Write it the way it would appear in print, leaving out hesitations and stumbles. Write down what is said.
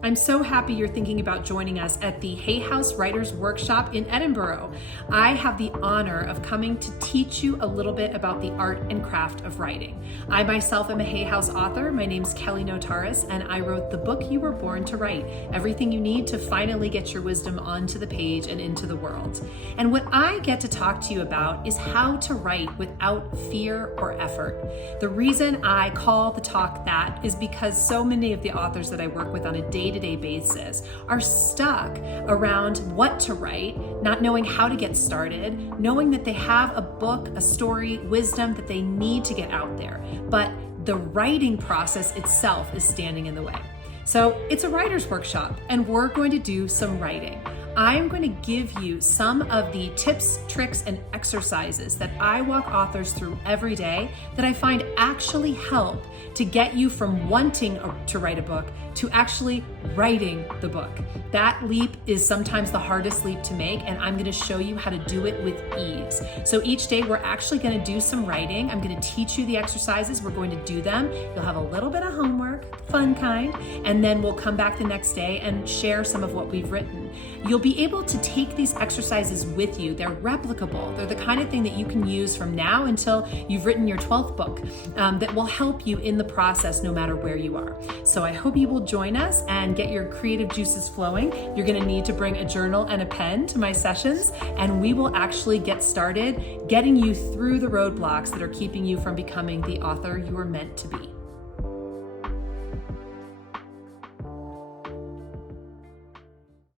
I'm so happy you're thinking about joining us at the Hay House Writers Workshop in Edinburgh. I have the honor of coming to teach you a little bit about the art and craft of writing. I myself am a Hay House author. My name's Kelly Notaras, and I wrote the book you were born to write, everything you need to finally get your wisdom onto the page and into the world. And what I get to talk to you about is how to write without fear or effort. The reason I call the talk that is because so many of the authors that I work with on a day-to-day basis are stuck around what to write, not knowing how to get started, knowing that they have a book, a story, wisdom that they need to get out there, but the writing process itself is standing in the way. So it's a writer's workshop, and we're going to do some writing. I'm going to give you some of the tips, tricks, and exercises that I walk authors through every day that I find actually help to get you from wanting to write a book to actually writing the book. That leap is sometimes the hardest leap to make, and I'm going to show you how to do it with ease. So each day we're actually going to do some writing. I'm going to teach you the exercises. We're going to do them. You'll have a little bit of homework, fun kind, and then we'll come back the next day and share some of what we've written. You'll be able to take these exercises with you. They're replicable. They're the kind of thing that you can use from now until you've written your 12th book that will help you in the process no matter where you are. So I hope you will join us and get your creative juices flowing. You're going to need to bring a journal and a pen to my sessions, and we will actually get started getting you through the roadblocks that are keeping you from becoming the author you are meant to be.